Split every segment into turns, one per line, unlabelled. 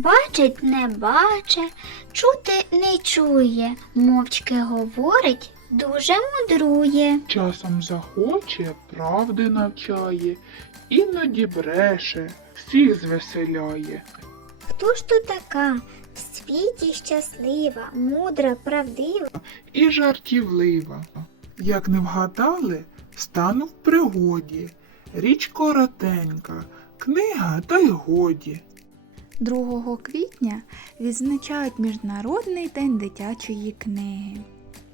бачить не баче, чути не чує, мовчки говорить, дуже мудрує.
Часом захоче, правди навчає, іноді бреше, всіх звеселяє.
Хто ж то така? В світі щаслива, мудра, правдива.
і жартівлива. Як не вгадали, стану в пригоді. Річ коротенька, книга та й годі.
2 квітня відзначають Міжнародний день дитячої книги.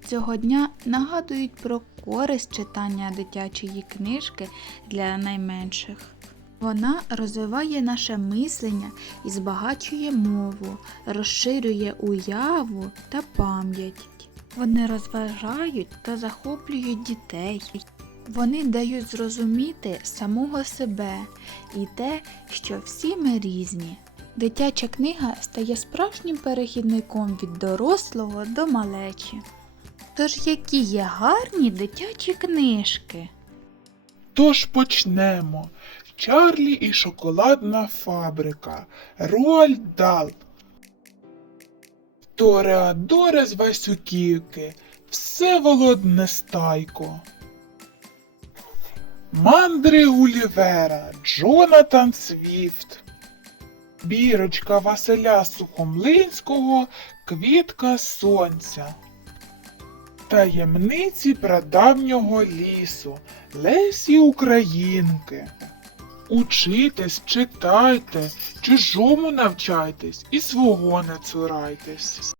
Цього дня нагадують про користь читання дитячої книжки для найменших. Вона розвиває наше мислення і збагачує мову, розширює уяву та пам'ять. Вони розважають та захоплюють дітей. Вони дають зрозуміти самого себе і те, що всі ми різні. Дитяча книга стає справжнім перехідником від дорослого до малечі. Тож які є гарні дитячі книжки?
Тож почнемо. Чарлі і шоколадна фабрика. Руальд Дал. Тореадоре з Васюківки. Всеволод Нестайко. Мандри Гулівера. Джонатан Свіфт. Бірочка Василя Сухомлинського. Квітка Сонця. Таємниці прадавнього лісу. Лесі Українки. Учитесь, читайте, чужому навчайтесь і свого не цурайтесь.